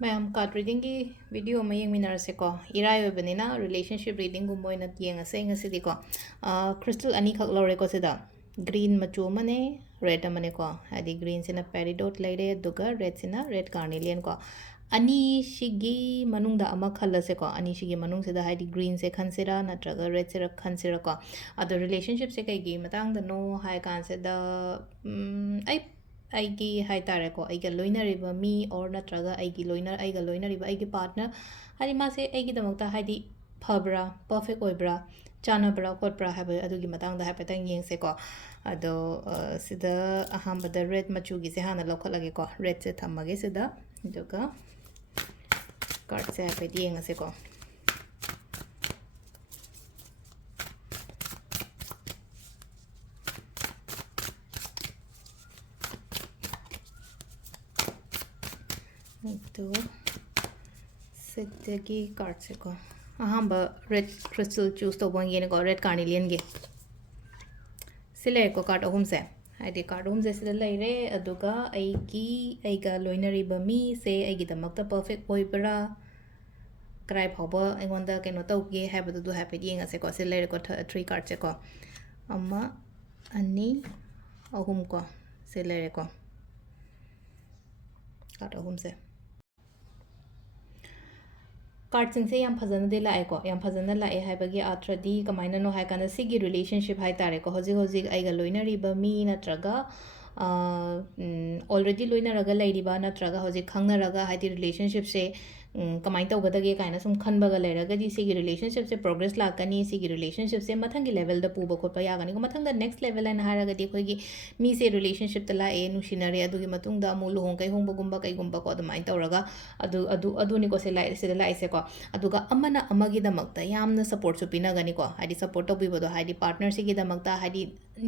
Ma'am, card reading ki video may yung minarase ko. Irayo ba nina relationship reading gumoy na tiyang asa nga sidi ko. Crystal ani kak lore ko sida. Green machu mane, red mane ko. Adi green sina peridot laire duga red sina red carnelian ko. Ani shigi manung da ama khala se ko. Ani shigi manung sida hadi green se khansira natraga red se khansira ko. Ado relationship se kai gi matang da no hai kan se da ai ꯑꯩꯒꯤ ꯍꯥꯏꯇꯥꯔꯦꯀꯣ ꯑꯩꯒ ꯂꯣꯏꯅꯔꯤꯕ ꯃꯤ or ꯅꯠꯇ꯭ꯔꯒ ꯑꯩꯒ ꯂꯣꯏꯅꯔꯤꯕ ꯑꯩꯒꯤ partner ꯍꯥꯏꯗꯤ ꯃꯥꯁꯦ ꯑꯩꯒꯤꯗꯃꯛꯇ ꯍꯥꯏꯗꯤ ꯐꯕ꯭ꯔꯥ ꯄꯔꯐꯦꯛ ꯑꯣꯏꯕ꯭ꯔꯥ ꯆꯥꯟꯅꯕ꯭ꯔꯥ ꯈꯣꯠꯄ꯭ꯔꯥ ꯍꯥꯏꯕ ꯑꯗꯨꯒꯤ ꯃꯇꯥꯡꯗ ꯍꯥꯏꯐꯦꯠꯇꯪ ꯌꯦꯡꯁꯦꯀꯣ ꯑꯗꯣ ꯁꯤꯗ ꯑꯍꯥꯟꯕꯗ ꯔꯦꯗ ꯃꯆꯨꯒꯤꯁꯦ ꯍꯥꯟꯅ ꯂꯧꯈꯠꯂꯒꯦꯀꯣ ꯔꯦꯗꯁꯦ ꯊꯝꯃꯒꯦ ꯁꯤꯗ ꯑꯗꯨꯒ ꯀꯥꯔꯠꯁꯦ ꯍꯥꯏꯐꯦꯠ ꯌꯦꯡꯉꯁꯦꯀꯣ ꯑꯗꯣ ꯁꯤꯗꯒꯤ ꯀꯥꯔꯠꯁꯦꯀꯣ ꯑꯍꯥꯟꯕ ꯔꯦꯗ ꯀ꯭ꯔꯤꯁꯇꯜ ꯆꯨꯁ ꯇꯧꯕ ꯌꯦꯡꯉꯦꯀꯣ ꯔꯦꯗ ꯀꯥꯔꯅꯤꯂꯤꯌꯟꯒꯤ ꯁꯤ ꯂꯩꯔꯦꯀꯣ ꯀꯥꯔꯠ ꯑꯍꯨꯝꯁꯦ ꯍꯥꯏꯗꯤ ꯀꯥꯔꯠ ꯑꯍꯨꯝꯁꯦ ꯁꯤꯗ ꯂꯩꯔꯦ ꯑꯗꯨꯒ ꯑꯩꯒ ꯂꯣꯏꯅꯔꯤꯕ ꯃꯤꯁꯦ ꯑꯩꯒꯤꯗꯃꯛꯇ ꯄꯔꯐꯦꯛ ꯑꯣꯏꯕ꯭ꯔꯥ ꯀꯔꯥꯏ ꯐꯥꯎꯕ ꯑꯩꯉꯣꯟꯗ ꯀꯩꯅꯣ ꯇꯧꯒꯦ ꯍꯥꯏꯕꯗꯨꯗꯣ ꯍꯥꯏꯐꯦꯠ ꯌꯦꯡꯉꯁꯦꯀꯣ ꯁꯤ ꯂꯩꯔꯦꯀꯣ ꯊ꯭ꯔꯤ ꯀꯥꯔꯠꯁꯦꯀꯣ ꯑꯃ ꯑꯅꯤ ꯑꯍꯨꯝꯀꯣ ꯁꯤ ꯂꯩꯔꯦꯀꯣ ꯀꯥꯔꯠ ꯑꯍꯨꯝꯁꯦ ꯀꯥꯔꯠꯁꯤꯡꯁꯦ ꯌꯥꯝ ꯐꯖꯅꯗꯤ ꯂꯥꯛꯑꯦꯀꯣ ꯌꯥꯝ ꯐꯖꯅ ꯂꯥꯛꯑꯦ ꯍꯥꯏꯕꯒꯤ ꯑꯥꯊ꯭ꯔꯗꯤ ꯀꯃꯥꯏꯅꯅꯣ ꯍꯥꯏ ꯀꯥꯟꯗ ꯁꯤꯒꯤ ꯔꯤꯂꯦꯁꯟꯁꯤꯞ ꯍꯥꯏꯇꯥꯔꯦꯀꯣ ꯍꯧꯖꯤꯛ ꯑꯩꯒ ꯂꯣꯏꯅꯔꯤꯕ ꯃꯤ ꯅꯠꯇ꯭ꯔꯒ ꯑꯣꯜꯔꯦꯗꯤ ꯂꯣꯏꯅꯔꯒ ꯂꯩꯔꯤꯕ ꯅꯠꯇ꯭ꯔꯒ ꯍꯧꯖꯤꯛ ꯈꯪꯅꯔꯒ ꯍꯥꯏꯗꯤ ꯔꯤꯂꯦꯁꯟꯁꯤꯞꯁꯦ ꯀꯃꯥꯏꯅ ꯇꯧꯒꯗꯒꯦ ꯀꯥꯏꯅ ꯁꯨꯝ ꯈꯟꯕꯒ ꯂꯩꯔꯒꯗꯤ ꯁꯤꯒꯤ ꯔꯤꯂꯦꯁꯟꯁꯤꯞꯁꯦ ꯄ꯭ꯔꯣꯒ꯭ꯔꯦꯁ ꯂꯥꯛꯀꯅꯤ ꯁꯤꯒꯤ ꯔꯤꯂꯦꯁꯟꯁꯤꯞꯁꯦ ꯃꯊꯪꯒꯤ ꯂꯦꯚꯦꯜꯗ ꯄꯨꯕ ꯈꯣꯠꯄ ꯌꯥꯒꯅꯤꯀꯣ ꯃꯊꯪꯗ ꯅꯦꯛꯁ ꯂꯦꯚꯦꯜ ꯍꯥꯏꯅ ꯍꯥꯏꯔꯒꯗꯤ ꯑꯩꯈꯣꯏꯒꯤ ꯃꯤꯁꯦ ꯔꯤꯂꯦꯁꯟꯁꯤꯞꯇ ꯂꯥꯛꯑꯦ ꯅꯨꯡꯁꯤꯅꯔꯦ ꯑꯗꯨꯒꯤ ꯃꯇꯨꯡꯗ ꯑꯃꯨꯛ ꯂꯨꯍꯣꯡ ꯀꯩꯍꯣꯡꯕꯒꯨꯝꯕ ꯀꯩꯒꯨꯝꯕꯀꯣ ꯑꯗꯨꯃꯥꯏꯅ ꯇꯧꯔꯒ ꯑꯗꯨꯅꯤꯀꯣ ꯁꯤꯗ ꯂꯥꯛꯏꯁꯦꯀꯣ ꯑꯗꯨꯒ ꯑꯃꯅ ꯑꯃꯒꯤꯗꯃꯛꯇ ꯌꯥꯝꯅ ꯁꯞꯄꯣꯔꯠꯁꯨ ꯄꯤꯅꯒꯅꯤꯀꯣ ꯍꯥꯏꯗꯤ ꯁꯞꯄꯣꯔꯠ ꯇꯧꯕꯤꯕꯗꯣ ꯍꯥꯏꯗꯤ ꯄꯥꯔꯠꯅꯔꯁꯤꯒꯤꯗꯃꯛꯇ ꯍꯥꯏꯗꯤ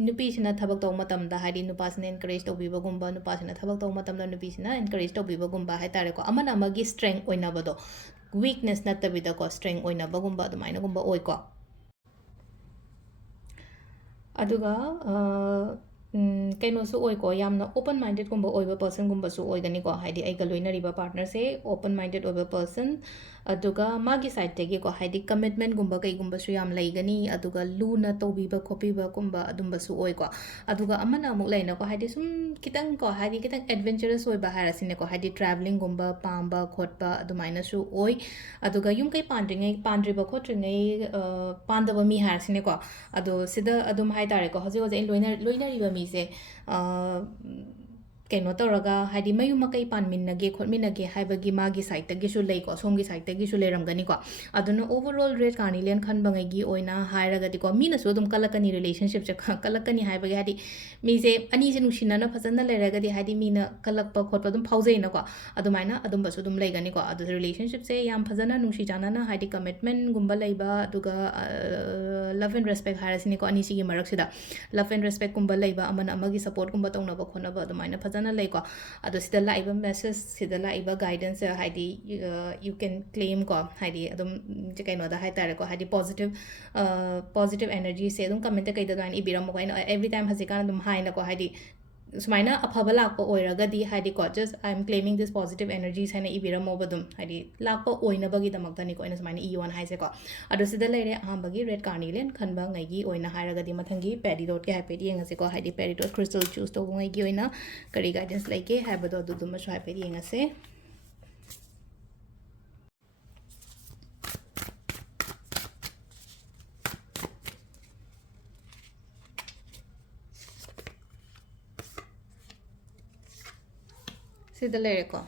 ꯅꯨꯄꯤꯁꯤꯅ ꯊꯕꯛ ꯇꯧꯕ ꯃꯇꯝꯗ ꯍꯥꯏꯗꯤ ꯅꯨꯄꯥꯁꯤꯅ ꯑꯦꯟꯀꯔꯦꯖ ꯇꯧꯕꯤꯕꯒꯨꯝꯕ ꯅꯨꯄꯥꯁꯤꯅ ꯊꯕꯛ ꯇꯧꯕ ꯃꯇꯝꯗ ꯅꯨꯄꯤꯁꯤꯅ ꯑꯦꯟꯀꯔꯦꯖ ꯇꯧꯕꯤꯕꯒꯨꯝꯕ ꯍꯥꯏꯇꯥꯔꯦꯀꯣ ꯑꯃꯅ ꯑꯃꯒꯤ ꯁ꯭ꯇ꯭ꯔꯦꯡ ꯑꯣꯏꯅꯕꯗꯣ ꯋꯤꯛꯅꯦꯁ ꯅꯠꯇꯕꯤꯗꯀꯣ ꯁ꯭ꯇ꯭ꯔꯦꯡ ꯑꯣꯏꯅꯕꯒꯨꯝꯕ ꯑꯗꯨꯃꯥꯏꯅꯒꯨꯝꯕ ꯑꯣꯏꯀꯣ ꯑꯗꯨꯒ ꯀꯩꯅꯣꯁꯨ ꯑꯣꯏꯀꯣ ꯌꯥꯝꯅ ꯑꯣꯄꯟ ꯃꯥꯏꯟꯗꯦꯗꯀꯨꯝꯕ ꯑꯣꯏꯕ ꯄꯔꯁꯟꯒꯨꯝꯕꯁꯨ ꯑꯣꯏꯒꯅꯤꯀꯣ ꯍꯥꯏꯗꯤ ꯑꯩꯒ ꯂꯣꯏꯅꯔꯤꯕ ꯄꯥꯔꯠꯅꯔꯁꯦ ꯑꯣꯄꯟ ꯃꯥꯏꯟꯗꯦꯗ ꯑꯣꯏꯕ ꯄꯔꯁꯟ ꯑꯗꯨꯒ ꯃꯥꯒꯤ ꯁꯥꯏꯗꯇꯒꯤꯀꯣ ꯍꯥꯏꯗꯤ ꯀꯃꯤꯠꯃꯦꯟꯠꯒꯨꯝꯕ ꯀꯩꯒꯨꯝꯕꯁꯨ ꯌꯥꯝ ꯂꯩꯒꯅꯤ ꯑꯗꯨꯒ ꯂꯨꯅ ꯇꯧꯕꯤꯕ ꯈꯣꯠꯄꯤꯕꯒꯨꯝꯕ ꯑꯗꯨꯝꯕꯁꯨ ꯑꯣꯏꯀꯣ ꯑꯗꯨꯒ ꯑꯃꯅ ꯑꯃꯨꯛ ꯂꯩꯅꯀꯣ ꯍꯥꯏꯗꯤ ꯁꯨꯝ ꯈꯤꯇꯪꯀꯣ ꯍꯥꯏꯗꯤ ꯈꯤꯇꯪ ꯑꯦꯗꯚꯦꯟꯆꯔꯁ ꯑꯣꯏꯕ ꯍꯥꯏꯔꯁꯤꯅꯦꯀꯣ ꯍꯥꯏꯗꯤ ꯇ꯭ꯔꯥꯚꯦꯂꯤꯡꯒꯨꯝꯕ ꯄꯥꯝꯕ ꯈꯣꯠꯄ ꯑꯗꯨꯃꯥꯏꯅꯁꯨ ꯑꯣꯏ ꯑꯗꯨꯒ ꯌꯨꯝ ꯀꯩ ꯄꯥꯟꯗ꯭ꯔꯤꯕ ꯈꯣꯠꯇ꯭ꯔꯤꯉꯩ ꯄꯥꯟꯗꯕ ꯃꯤ ꯍꯥꯏꯔꯁꯤꯅꯦꯀꯣ ꯑꯗꯣ ꯁꯤꯗ ꯑꯗꯨꯝ ꯍꯥꯏꯇꯥꯔꯦꯀꯣ ꯍꯧꯖꯤꯛ ꯑꯩ ꯂꯣꯏꯅꯔꯤꯕ ꯃꯤꯁꯦ ꯀꯩꯅꯣ ꯇꯧꯔꯒ ꯍꯥꯏꯗꯤ ꯃꯌꯨꯝ ꯃꯀꯩ ꯄꯥꯟꯃꯤꯟꯅꯒꯦ ꯈꯣꯠꯃꯤꯟꯅꯒꯦ ꯍꯥꯏꯕꯒꯤ ꯃꯥꯒꯤ ꯁꯥꯏꯠꯇꯒꯤꯁꯨ ꯂꯩꯀꯣ ꯁꯣꯝꯒꯤ ꯁꯥꯏꯠꯇꯒꯤꯁꯨ ꯂꯩꯔꯝꯒꯅꯤꯀꯣ ꯑꯗꯨꯅ ꯑꯣꯚꯔꯑꯣꯜ ꯔꯦꯗ ꯀꯥꯔꯅꯤꯂꯤꯌꯟ ꯈꯟꯕꯉꯩꯒꯤ ꯑꯣꯏꯅ ꯍꯥꯏꯔꯒꯗꯤꯀꯣ ꯃꯤꯅꯁꯨ ꯑꯗꯨꯝ ꯀꯜꯂꯛꯀꯅꯤ ꯔꯤꯂꯦꯁꯟꯁꯤꯞꯁꯦ ꯀꯜꯂꯛꯀꯅꯤ ꯍꯥꯏꯕꯒꯤ ꯍꯥꯏꯗꯤ ꯃꯤꯁꯦ ꯑꯅꯤꯁꯦ ꯅꯨꯡꯁꯤꯅꯅ ꯐꯖꯅ ꯂꯩꯔꯒꯗꯤ ꯍꯥꯏꯗꯤ ꯃꯤꯅ ꯀꯜꯂꯛꯄ ꯈꯣꯠꯄ ꯑꯗꯨꯝ ꯐꯥꯎꯖꯩꯅꯀꯣ ꯑꯗꯨꯃꯥꯏꯅ ꯑꯗꯨꯝꯕꯁꯨ ꯑꯗꯨꯝ ꯂꯩꯒꯅꯤꯀꯣ ꯑꯗꯨ ꯔꯤꯂꯦꯁꯟꯁꯤꯞꯁꯦ ꯌꯥꯝ ꯐꯖꯅ ꯅꯨꯡꯁꯤ ꯆꯥꯟꯅꯅ ꯍꯥꯏꯗꯤ ꯀꯃꯤꯠꯃꯦꯟꯠꯒꯨꯝꯕ ꯂꯩꯕ ꯑꯗꯨꯒ ꯂꯚ ꯑꯦꯟ ꯔꯦꯁꯄꯦꯛ ꯍꯥꯏꯔꯁꯤꯅꯦꯀꯣ ꯑꯅꯤꯁꯤꯒꯤ ꯃꯔꯛꯁꯤꯗ ꯂꯚ ꯑꯦꯟ ꯔꯦꯁꯄꯦꯛꯀꯨꯝꯕ ꯂꯩꯕ ꯑꯃꯅ ꯑꯃꯒꯤ ꯁꯞꯄꯣꯔꯠꯀꯨꯝꯕ ꯇꯧꯅꯕ ꯈꯣꯠꯅꯕ ꯑꯗꯨꯃꯥꯏꯅ ꯐꯖꯅ ꯂꯩꯀꯣ ꯑꯗꯣ ꯁꯤꯗ ꯂꯥꯛꯏꯕ ꯃꯦꯁꯦꯖ ꯁꯤꯗ ꯂꯥꯛꯏꯕ ꯒꯥꯏꯗꯦꯟꯁꯁꯦ ꯍꯥꯏꯗꯤ ꯌꯨ ꯀꯦꯟ ꯀ꯭ꯂꯦꯝ ꯀꯣ ꯍꯥꯏꯗꯤ ꯑꯗꯨꯝ ꯀꯩꯅꯣꯗ ꯍꯥꯏꯇꯥꯔꯦꯀꯣ ꯍꯥꯏꯗꯤ ꯄꯣꯖꯤꯇꯤቭ ꯑꯦꯅꯔꯖꯤꯁꯦ ꯑꯗꯨꯝ ꯀꯃꯦꯟꯇ ꯀꯩꯗ ꯑꯗꯨꯃꯥꯏꯅ ꯏꯕꯤꯔꯝꯃꯣꯀꯣ ꯑꯩꯅ ꯑꯦꯕ꯭ꯔꯤ ꯇꯥꯏꯝ ꯍꯧꯖꯤꯛꯀꯥꯟ ꯑꯗꯨꯝ ꯍꯥꯏꯅꯀꯣ ꯍꯥꯏꯗꯤ ꯁꯨꯃꯥꯏꯅ ꯑꯐꯕ ꯂꯥꯛꯄ ꯑꯣꯏꯔꯒꯗꯤ ꯍꯥꯏꯗꯤꯀꯣ just I M claiming this ꯄꯣꯖꯤꯇꯤቭ ꯑꯦꯅꯔꯖꯤꯁ ꯍꯥꯏꯅ ꯏꯕꯤꯔꯝꯃꯣꯕ ꯑꯗꯨꯝ ꯍꯥꯏꯗꯤ ꯂꯥꯛꯄ ꯑꯣꯏꯅꯕꯒꯤꯗꯃꯛꯇꯅꯤꯀꯣ ꯑꯩꯅ ꯁꯨꯃꯥꯏꯅ ꯏꯌꯣꯅ ꯍꯥꯏꯁꯦꯀꯣ ꯑꯗꯣ ꯁꯤꯗ ꯂꯩꯔꯦ ꯑꯍꯥꯟꯕꯒꯤ ꯔꯦꯗ ꯀꯥꯔꯅꯤꯂꯤꯌꯟ ꯈꯟꯕ ꯉꯩꯒꯤ ꯑꯣꯏꯅ ꯍꯥꯏꯔꯒꯗꯤ ꯃꯊꯪꯒꯤ ꯄꯦꯔꯤꯗꯣꯠꯀꯤ ꯍꯥꯏꯐꯦꯠ ꯌꯦꯡꯉꯁꯤꯀꯣ ꯍꯥꯏꯗꯤ ꯄꯦꯔꯤꯗꯣꯠ crystal ꯆꯨꯁ ꯇꯧꯕ ꯉꯩꯒꯤ ꯑꯣꯏꯅ ꯀꯔꯤ ꯒꯥꯏꯗꯦꯟꯁ ꯂꯩꯒꯦ ꯍꯥꯏꯕꯗꯣ ꯑꯗꯨꯗꯨꯃꯁꯨ ꯍꯥꯏꯐꯦꯠ ꯌꯦꯡꯉꯁꯦ ꯁꯤꯗ ꯂꯩꯔꯦꯀꯣ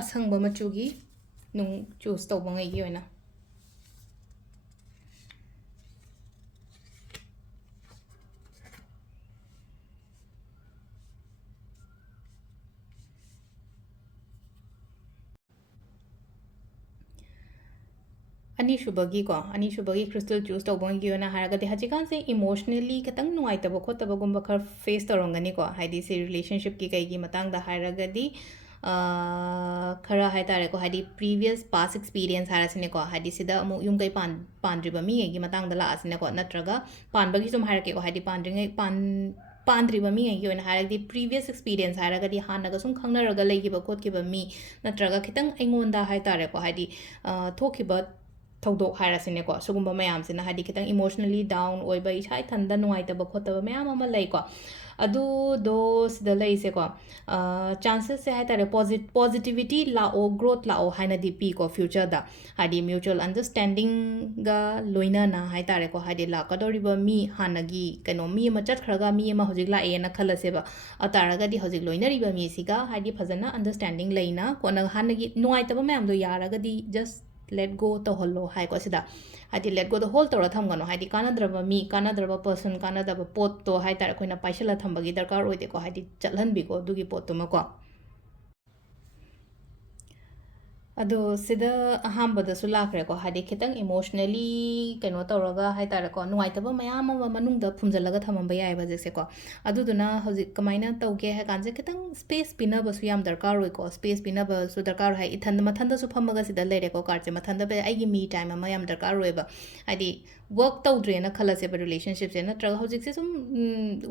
ꯑꯁꯪꯕ ꯃꯆꯨꯒꯤ ꯅꯨꯡ ꯆꯨꯁ ꯇꯧꯕ ꯉꯩꯒꯤ ꯑꯣꯏꯅ ꯑꯅꯤꯁꯨꯕꯒꯤ crystal choose ꯇꯧꯕꯒꯤ ꯑꯣꯏꯅ ꯍꯥꯏꯔꯒꯗꯤ ꯍꯧꯖꯤꯛꯀꯥꯟꯁꯦ ꯏꯃꯣꯁꯅꯦꯜꯂꯤ ꯈꯤꯇꯪ ꯅꯨꯡꯉꯥꯏꯇꯕ ꯈꯣꯠꯇꯕꯒꯨꯝꯕ ꯈꯔ ꯐꯦꯁ ꯇꯧꯔꯝꯒꯅꯤꯀꯣ ꯍꯥꯏꯗꯤ ꯁꯤ ꯔꯤꯂꯦꯁꯟꯁꯤꯞꯀꯤ ꯀꯩꯒꯤ ꯃꯇꯥꯡꯗ ꯍꯥꯏꯔꯒꯗꯤ ꯈꯔ ꯍꯥꯏꯇꯥꯔꯦꯀꯣ ꯍꯥꯏꯗꯤ ꯄ꯭ꯔꯤꯚꯤꯌꯁ ꯄꯥꯁ ꯑꯦꯛꯁꯄꯤꯔꯤꯌꯦꯟꯁ ꯍꯥꯏꯔꯁꯤꯅꯦꯀꯣ ꯍꯥꯏꯗꯤ ꯁꯤꯗ ꯑꯃꯨꯛ ꯌꯨꯝ ꯀꯩ ꯄꯥꯟꯗ꯭ꯔꯤꯕ ꯃꯤꯉꯩꯒꯤ ꯃꯇꯥꯡꯗ ꯂꯥꯛꯑꯁꯤꯅꯦꯀꯣ ꯅꯠꯇ꯭ꯔꯒ ꯄꯥꯟꯕꯒꯤ ꯁꯨꯝ ꯍꯥꯏꯔꯛꯀꯦꯀꯣ ꯍꯥꯏꯗꯤ ꯄꯥꯟꯗ꯭ꯔꯤꯕ ꯃꯤꯉꯩꯒꯤ ꯑꯣꯏꯅ ꯍꯥꯏꯔꯒꯗꯤ ꯄ꯭ꯔꯤꯚꯤꯌꯁ ꯑꯦꯛꯁꯄꯤꯔꯤꯌꯦꯟꯁ ꯍꯥꯏꯔꯒꯗꯤ ꯍꯥꯟꯅꯒ ꯁꯨꯝ ꯈꯪꯅꯔꯒ ꯂꯩꯈꯤꯕ ꯈꯣꯠꯈꯤꯕ ꯃꯤ ꯅꯠꯇ꯭ꯔꯒ ꯈꯤꯇꯪ ꯑꯩꯉꯣꯟꯗ ꯍꯥꯏꯇꯥꯔꯦꯀꯣ ꯍꯥꯏꯗꯤ ꯊꯣꯛꯈꯤꯕ ꯊꯧꯗꯣꯛ ꯍꯥꯏꯔꯁꯤꯅꯦꯀꯣ ꯁꯤꯒꯨꯝꯕ ꯃꯌꯥꯝꯁꯤꯅ ꯍꯥꯏꯗꯤ ꯈꯤꯇꯪ ꯏꯃꯣꯁꯅꯦꯂꯤ ꯗꯥꯎꯟ ꯑꯣꯏꯕ ꯏꯁꯥ ꯏꯊꯟꯗ ꯅꯨꯡꯉꯥꯏꯇꯕ ꯈꯣꯠꯇꯕ ꯃꯌꯥꯝ ꯑꯃ ꯂꯩꯀꯣ ꯑꯗꯨꯗꯣ ꯁꯤꯗ ꯂꯩꯁꯦꯀꯣ ꯆꯥꯟꯁꯦꯁꯁꯦ ꯍꯥꯏꯇꯥꯔꯦ ꯄꯣꯖꯤꯇꯤꯚꯤꯇꯤ ꯂꯥꯛꯑꯣ ꯒ꯭ꯔꯣꯠ ꯂꯥꯛꯑꯣ ꯍꯥꯏꯅꯗꯤ ꯄꯤꯀꯣ ꯐ꯭ꯌꯨꯆꯔꯗ ꯍꯥꯏꯗꯤ ꯃ꯭ꯌꯨꯆꯨꯋꯦꯜ ꯑꯟꯗꯔꯁ꯭ꯇꯦꯟꯗꯤꯡꯒ ꯂꯣꯏꯅꯅ ꯍꯥꯏꯇꯥꯔꯦꯀꯣ ꯍꯥꯏꯗꯤ ꯂꯥꯛꯀꯗꯧꯔꯤꯕ ꯃꯤ ꯍꯥꯟꯅꯒꯤ ꯀꯩꯅꯣ ꯃꯤ ꯑꯃ ꯆꯠꯈ꯭ꯔꯒ ꯃꯤ ꯑꯃ ꯍꯧꯖꯤꯛ ꯂꯥꯛꯑꯦꯅ ꯈꯜꯂꯁꯦꯕ ꯑꯇꯥꯔꯒꯗꯤ ꯍꯧꯖꯤꯛ ꯂꯣꯏꯅꯔꯤꯕ ꯃꯤꯁꯤꯒ ꯍꯥꯏꯗꯤ ꯐꯖꯅ ꯑꯟꯗꯔꯁ꯭ꯇꯦꯟꯗꯤꯡ ꯂꯩꯅ ꯀꯣꯟꯅ ꯍꯥꯟꯅꯒꯤ ꯅꯨꯡꯉꯥꯏꯇꯕ ꯃꯌꯥꯝꯗꯣ ꯌꯥꯔꯒꯗꯤ ꯖꯁ ꯂꯦꯠ ꯒꯣ ꯇꯧꯍꯜꯂꯣ ꯍꯥꯏꯀꯣ ꯁꯤꯗ ꯍꯥꯏꯗꯤ ꯂꯦꯠ ꯒꯣꯗ ꯍꯣꯜ ꯇꯧꯔ ꯊꯝꯒꯅꯣ ꯍꯥꯏꯗꯤ ꯀꯥꯟꯅꯗ꯭ꯔꯕ ꯃꯤ ꯀꯥꯟꯅꯗ꯭ꯔꯕ ꯄꯔꯁꯟ ꯀꯥꯟꯅꯗꯕ ꯄꯣꯠꯇꯣ ꯍꯥꯏꯇꯥꯔꯦ ꯑꯩꯈꯣꯏꯅ ꯄꯥꯏꯁꯜꯂ ꯊꯝꯕꯒꯤ ꯗꯔꯀꯥꯔ ꯑꯣꯏꯗꯦꯀꯣ ꯍꯥꯏꯗꯤ ꯆꯠꯍꯟꯕꯤꯀꯣ ꯑꯗꯨꯒꯤ ꯄꯣꯠꯇꯨꯃꯀꯣ ꯑꯗꯣ ꯁꯤꯗ ꯑꯍꯥꯟꯕꯗꯁꯨ ꯂꯥꯛꯈ꯭ꯔꯦꯀꯣ ꯍꯥꯏꯗꯤ ꯈꯤꯇꯪ ꯏꯃꯣꯁꯅꯦꯂꯤ ꯀꯩꯅꯣ ꯇꯧꯔꯒ ꯍꯥꯏꯇꯥꯔꯦꯀꯣ ꯅꯨꯡꯉꯥꯏꯇꯕ ꯃꯌꯥꯝ ꯑꯃ ꯃꯅꯨꯡꯗ ꯐꯨꯝꯖꯤꯜꯂꯒ ꯊꯝꯃꯝꯕ ꯌꯥꯏꯑꯕ ꯍꯧꯖꯤꯛꯁꯦꯀꯣ ꯑꯗꯨꯗꯨꯅ ꯍꯧꯖꯤꯛ ꯀꯃꯥꯏꯅ ꯇꯧꯒꯦ ꯍꯥꯏ ꯀꯥꯟꯁꯦ ꯈꯤꯇꯪ ꯁ꯭ꯄꯦꯁ ꯄꯤꯅꯕꯁꯨ ꯌꯥꯝ ꯗꯔꯀꯥꯔ ꯑꯣꯏꯀꯣ ꯁ꯭ꯄꯦꯁ ꯄꯤꯅꯕꯁꯨ ꯗꯔꯀꯥꯔ ꯑꯣꯏ ꯃꯊꯟꯗꯁꯨ ꯐꯝꯃꯒ ꯁꯤꯗ ꯂꯩꯔꯦꯀꯣ ꯀꯥꯔꯠꯁꯦ ꯃꯊꯟꯗ ꯑꯩꯒꯤ ꯃꯤ ꯇꯥꯏꯝ ꯑꯃ ꯌꯥꯝ ꯗꯔꯀꯥꯔ ꯑꯣꯏꯌꯦꯕ ꯍꯥꯏꯗꯤ ꯋꯔꯛ ꯇꯧꯗ꯭ꯔꯦꯅ ꯈꯜꯂꯁꯦꯕ ꯔꯤꯂꯦꯁꯟꯁꯤꯞꯁꯦ ꯅꯠꯇ꯭ꯔꯒ ꯍꯧꯖꯤꯛꯁꯦ ꯁꯨꯝ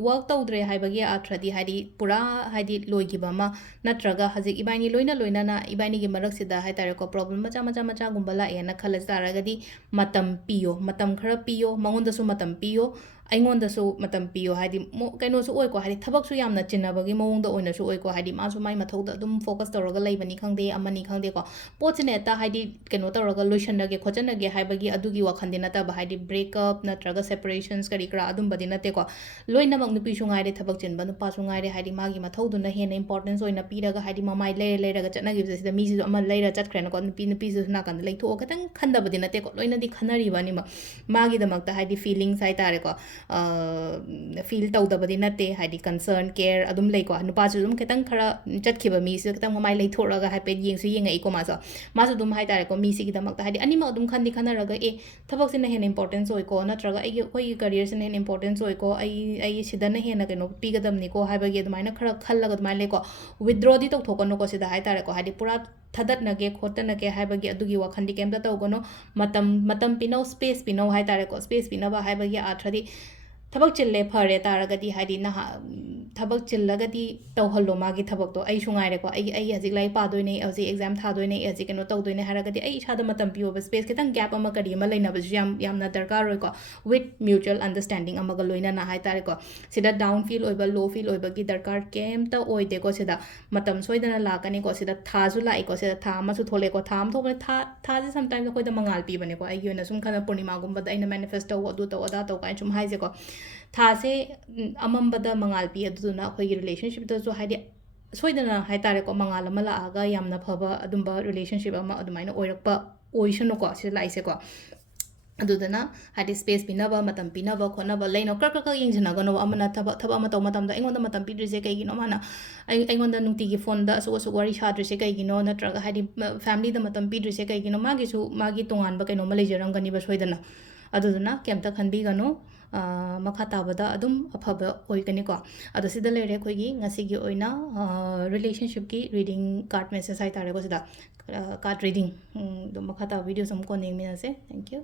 ꯋꯔꯛ ꯇꯧꯗ꯭ꯔꯦ ꯍꯥꯏꯕꯒꯤ ꯑꯥꯊ꯭ꯔꯗꯤ ꯍꯥꯏꯗꯤ ꯄꯨꯔꯥ ꯍꯥꯏꯗꯤ ꯂꯣꯏꯈꯤꯕ ꯑꯃ ꯅꯠꯇ꯭ꯔꯒ ꯍꯧꯖꯤꯛ ꯏꯕꯥꯏꯅꯤ ꯂꯣꯏꯅꯅ ꯏꯕꯥꯏꯅꯤꯒꯤ ꯃꯔꯛꯁꯤꯗ ꯍꯥꯏꯇꯥꯔꯦꯀꯣ ꯄ꯭ꯔꯣꯕ꯭ꯂꯦꯝ ꯃꯆꯥꯒꯨꯝꯕ ꯂꯥꯛꯑꯦꯅ ꯈꯜꯂ ꯇꯥꯔꯒꯗꯤ ꯃꯇꯝ ꯄꯤꯌꯣ ꯃꯇꯝ ꯈꯔ ꯄꯤꯌೋ ꯃꯉꯣꯟꯗꯁꯨ ꯃꯇꯝ ꯄꯤꯌꯣ ꯑꯩꯉꯣꯟꯗꯁꯨ ꯃꯇꯝ ꯄꯤꯌꯣ ꯍꯥꯏꯗꯤ ꯀꯩꯅꯣꯁꯨ ꯑꯣꯏꯀꯣ ꯍꯥꯏꯗꯤ ꯊꯕꯛꯁꯨ ꯌꯥꯝꯅ ꯆꯤꯟꯅꯕꯒꯤ ꯃꯑꯣꯡꯗ ꯑꯣꯏꯅꯁꯨ ꯑꯣꯏꯀꯣ ꯍꯥꯏꯗꯤ ꯃꯥꯁꯨ ꯃꯥꯏ ꯃꯊꯧꯗ ꯑꯗꯨꯝ ꯐꯣꯀꯁ ꯇꯧꯔꯒ ꯂꯩꯕꯅꯤ ꯈꯪꯗꯦ ꯑꯃꯅꯤ ꯈꯪꯗꯦꯀꯣ ꯄꯣꯠꯁꯤꯅ ꯍꯦꯛꯇ ꯍꯥꯏꯗꯤ ꯀꯩꯅꯣ ꯇꯧꯔꯒ ꯂꯣꯏꯁꯟꯅꯒꯦ ꯈꯣꯠꯆꯟꯅꯒꯦ ꯍꯥꯏꯕꯒꯤ ꯑꯗꯨꯒꯤ ꯋꯥꯈꯟꯗꯤ ꯅꯠꯇꯕ ꯍꯥꯏꯗꯤ ꯕ꯭ꯔꯦꯛꯑꯞ ꯅꯠꯇ꯭ꯔꯒ ꯁꯦꯄꯔꯦꯁꯟꯁ ꯀꯔꯤ ꯀꯔꯥ ꯑꯗꯨꯝꯕꯗꯤ ꯅꯠꯇꯦꯀꯣ ꯂꯣꯏꯅꯃꯛ ꯅꯨꯄꯤꯁꯨ ꯉꯥꯏꯔꯦ ꯊꯕꯛ ꯆꯤꯟꯕ ꯅꯨꯄꯥꯁꯨ ꯉꯥꯏꯔꯦ ꯍꯥꯏꯗꯤ ꯃꯥꯒꯤ ꯃꯊꯧꯗꯨꯅ ꯍꯦꯟꯅ ꯏꯝꯄꯣꯔꯇꯦꯟꯁ ꯑꯣꯏꯅ ꯄꯤꯔꯒ ꯍꯥꯏꯗꯤ ꯃꯃꯥꯏ ꯂꯩꯔꯒ ꯆꯠꯅꯈꯤꯕꯁꯦ ꯁꯤꯗ ꯃꯤꯁꯤꯁꯨ ꯑꯃ ꯂꯩꯔ ꯆꯠꯈ꯭ꯔꯦꯅꯀꯣ ꯅꯨꯄꯤꯁꯨ ꯅꯥꯀꯟꯗ ꯂꯩꯊꯣꯛꯑꯒ ꯈꯤꯇꯪ ꯈꯟꯗꯕꯗꯤ ꯅꯠꯇꯦꯀꯣ ꯂꯣꯏꯅꯗꯤ ꯈꯟꯅꯔꯤꯕ ꯑꯅꯤꯃꯛ ꯃꯥꯒꯤꯗꯃꯛꯇ ꯍꯥꯏꯗꯤ ꯐꯤꯂꯤꯡꯁ ꯍꯥꯏꯇꯥꯔꯦꯀꯣ ꯐꯤꯜ ꯇꯧꯗꯕꯗꯤ ꯅꯠꯇꯦ ꯍꯥꯏꯗꯤ ꯀꯟꯁꯔꯟ ꯀꯦꯌꯔ ꯑꯗꯨꯝ ꯂꯩꯀꯣ ꯅꯨꯄꯥꯁꯨ ꯑꯗꯨꯝ ꯈꯤꯇꯪ ꯈꯔ ꯆꯠꯈꯤꯕ ꯃꯤꯁꯤꯗ ꯈꯤꯇꯪ ꯃꯃꯥꯏ ꯂꯩꯊꯣꯛꯑꯒ ꯍꯥꯏꯐꯦꯠ ꯌꯦꯡꯉꯛꯏꯀꯣ ꯃꯥꯁꯨ ꯑꯗꯨꯝ ꯍꯥꯏꯇꯥꯔꯦꯀꯣ ꯃꯤꯁꯤꯒꯤꯗꯃꯛꯇ ꯍꯥꯏꯗꯤ ꯑꯅꯤꯃꯛ ꯑꯗꯨꯝ ꯈꯟꯅꯔꯒ ꯊꯕꯛꯁꯤꯅ ꯍꯦꯟꯅ ꯏꯝꯄꯣꯔꯇꯦꯟꯁ ꯑꯣꯏꯀꯣ ꯅꯠꯇ꯭ꯔꯒ ꯑꯩꯈꯣꯏꯒꯤ ꯀꯔꯤꯌꯔꯁꯤꯅ ꯍꯦꯟꯅ ꯏꯝꯄꯣꯔꯇꯦꯟꯁ ꯑꯣꯏꯀꯣ ꯑꯩ ꯁꯤꯗꯅ ꯍꯦꯟꯅ ꯀꯩꯅꯣ ꯄꯤꯒꯗꯕꯅꯤꯀꯣ ꯍꯥꯏꯕꯒꯤ ꯑꯗꯨꯃꯥꯏꯅ ꯈꯔ ꯈꯜꯂꯒ ꯑꯗꯨꯃꯥꯏꯅ ꯂꯩꯀꯣ ꯋꯤꯗ꯭ꯔꯣꯗꯤ ꯇꯧꯊꯣꯛꯀꯅꯨꯀꯣ ꯁꯤꯗ ꯍꯥꯏꯇꯥꯔꯦꯀꯣ ꯍꯥꯏꯗꯤ ꯄꯨꯔꯥ ꯊꯥꯗꯠꯅꯒꯦ ꯈꯣꯠꯇꯅꯒꯦ ꯍꯥꯏꯕꯒꯤ ꯑꯗꯨꯒꯤ ꯋꯥꯈꯟꯗꯤ ꯀꯩꯝꯇ ꯇꯧꯒꯅꯨ ꯃꯇꯝ ꯄꯤꯅꯧ ꯁ꯭ꯄꯦꯁ ꯄꯤꯅꯧ ꯍꯥꯏꯇꯥꯔꯦꯀꯣ ꯁ꯭ꯄꯦꯁ ꯄꯤꯅꯕ ꯍꯥꯏꯕꯒꯤ ꯑꯥꯊ꯭ꯔꯗꯤ ꯊꯕꯛ ꯆꯤꯜꯂꯦ ꯐꯔꯦ ꯇꯥꯔꯒꯗꯤ ꯍꯥꯏꯗꯤ ꯊꯕꯛ ꯆꯤꯜꯂꯒꯗꯤ ꯇꯧꯍꯜꯂꯣ ꯃꯥꯒꯤ ꯊꯕꯛꯇꯣ ꯑꯩꯁꯨ ꯉꯥꯏꯔꯦꯀꯣ ꯑꯩ ꯍꯧꯖꯤꯛ ꯂꯥꯏꯔꯤꯛ पादोꯏꯅꯦ ꯍꯧꯖꯤꯛ एग्जाम थादोꯏꯅꯦ ꯍꯧꯖꯤꯛ ꯀꯩꯅꯣ ꯇꯧꯗꯣꯏꯅꯦ ꯍꯥꯏꯔꯒꯗꯤ ꯑꯩ ꯏꯁꯥꯗ ꯃꯇꯝ ꯄꯤꯌꯣꯕ ꯁ꯭ꯄꯦꯁ ꯈꯤꯇꯪ ꯒꯦꯞ ꯑꯃ ꯀꯔꯤ ꯑꯃ ꯂꯩꯅꯕꯁꯨ ꯌꯥꯝꯅ ꯗꯔꯀꯥꯔ ꯑꯣꯏꯀꯣ ꯋꯤꯠ ꯃ꯭ꯌꯨꯆꯨꯋꯦꯜ ꯑꯟꯗꯔꯁ꯭ꯇꯦꯟꯗꯤꯡ ꯑꯃꯒ ꯂꯣꯏꯅꯅ ꯍꯥꯏꯇꯥꯔꯦꯀꯣ ꯁꯤꯗ ꯗꯥꯎꯟ ꯐꯤꯜ ꯑꯣꯏꯕ ꯂꯣ ꯐꯤꯜ ꯑꯣꯏꯕꯒꯤ ꯗꯔꯀꯥꯔ ꯀꯩꯝꯇ ꯑꯣꯏꯗꯦꯀꯣ ꯁꯤꯗ ꯃꯇꯝ ꯁꯣꯏꯗꯅ ꯂꯥꯛꯀꯅꯤꯀꯣ ꯁꯤꯗ ꯊꯥꯁꯨ ꯂꯥꯛꯏꯀꯣ ꯁꯤꯗ ꯊꯥ ꯑꯃꯁꯨ ꯊꯣꯛꯂꯛꯑꯦꯀꯣ ꯊꯥ ꯑꯃ ꯊꯣꯛꯄꯅꯤ ꯊꯥꯁꯦ ꯁꯝꯇꯥꯏꯝꯁ ꯑꯩꯈꯣꯏꯗ ꯃꯉꯥꯜ ꯄꯤꯕꯅꯦꯀꯣ ꯑꯩꯒꯤ ꯑꯣꯏꯅ ꯁꯨꯝ ꯈꯟꯅ ꯄꯨꯔꯅꯤꯃꯥꯒꯨꯝꯕꯗ ꯑꯩꯅ ꯃꯦꯅꯤꯐꯦꯁ ꯇꯧ ꯑꯗꯨ ꯇꯧ ꯑꯗꯥ ꯇꯧ ꯀꯥꯏꯅ ꯁꯨꯝ ꯍꯥꯏꯁꯦꯀꯣ ꯊꯥꯁꯦ ꯑꯃꯝꯕꯗ ꯃꯉꯥꯜ ꯄꯤ ꯑꯗꯨꯗꯨꯅ ꯑꯩꯈꯣꯏꯒꯤ ꯔꯤꯂꯦꯁꯟꯁꯤꯞꯇꯁꯨ ꯍꯥꯏꯗꯤ ꯁꯣꯏꯗꯅ ꯍꯥꯏꯇꯥꯔꯦꯀꯣ ꯃꯉꯥꯜ ꯑꯃ ꯂꯥꯛꯑꯒ ꯌꯥꯝꯅ ꯐꯕ ꯑꯗꯨꯝꯕ ꯔꯤꯂꯦꯁꯟꯁꯤꯞ ꯑꯃ ꯑꯗꯨꯃꯥꯏꯅ ꯑꯣꯏꯔꯛꯄ ꯑꯣꯏꯁꯅꯨꯀꯣ ꯁꯤꯗ ꯂꯥꯛꯏꯁꯦꯀꯣ ꯑꯗꯨꯗꯨꯅ ꯍꯥꯏꯗꯤ ꯁ꯭ꯄꯦꯁ ꯄꯤꯅꯕ ꯃꯇꯝ ꯄꯤꯅꯕ ꯈꯣꯠꯅꯕ ꯂꯩꯅꯣ ꯀ꯭ꯔꯛ ꯌꯦꯡꯁꯤꯟꯅꯒꯅꯣ ꯑꯃꯅ ꯊꯕꯛ ꯑꯃ ꯇꯧꯕ ꯃꯇꯝꯗ ꯑꯩꯉꯣꯟꯗ ꯃꯇꯝ ꯄꯤꯗ꯭ꯔꯤꯁꯦ ꯀꯩꯒꯤꯅꯣ ꯃꯥꯅ ꯑꯩꯉꯣꯟꯗ ꯅꯨꯡꯇꯤꯒꯤ ꯐꯣꯟꯗ ꯑꯁꯨꯛ ꯋꯥꯔꯤ ꯁꯥꯗ꯭ꯔꯤꯁꯦ ꯀꯩꯒꯤꯅꯣ ꯅꯠꯇ꯭ꯔꯒ ꯍꯥꯏꯗꯤ ꯐꯦꯃꯤꯂꯤꯗ ꯃꯇꯝ ꯄꯤꯗ꯭ꯔꯤꯁꯦ ꯀꯩꯒꯤꯅꯣ ꯃꯥꯒꯤꯁꯨ ꯃꯥꯒꯤ ꯇꯣꯉꯥꯟꯕ ꯀꯩꯅꯣꯝꯃ ꯂꯩꯖꯔꯝꯒꯅꯤꯕ ꯁꯣꯏꯗꯅ ꯑꯗꯨꯗꯨꯅ ꯀꯩꯝꯇ ꯈꯟꯕꯤꯒꯅꯨ ꯃꯈꯥ ꯇꯥꯕꯗ ꯑꯗꯨꯝ ꯑꯐꯕ ꯑꯣꯏꯒꯅꯤꯀꯣ ꯑꯗꯣ ꯁꯤꯗ ꯂꯩꯔꯦ ꯑꯩꯈꯣꯏꯒꯤ ꯉꯁꯤꯒꯤ ꯑꯣꯏꯅ ꯔꯤꯂꯦꯁꯟꯁꯤꯞꯀꯤ ꯔꯤꯗꯤꯡ ꯀꯥꯔꯠ ꯃꯦꯁꯦꯁ ꯍꯥꯏꯇꯥꯔꯦꯀꯣ ꯁꯤꯗ ꯀꯥꯔꯠ ꯔꯤꯗꯤꯡ ꯑꯗꯨꯝ ꯃꯈꯥ ꯇꯥꯕ ꯚꯤꯗꯤꯑꯣꯁꯨ ꯑꯃꯨꯛ ꯀꯣꯟꯅ ꯌꯦꯡꯃꯤꯟꯅꯁꯦ ꯊꯦꯡꯛ ꯌꯨ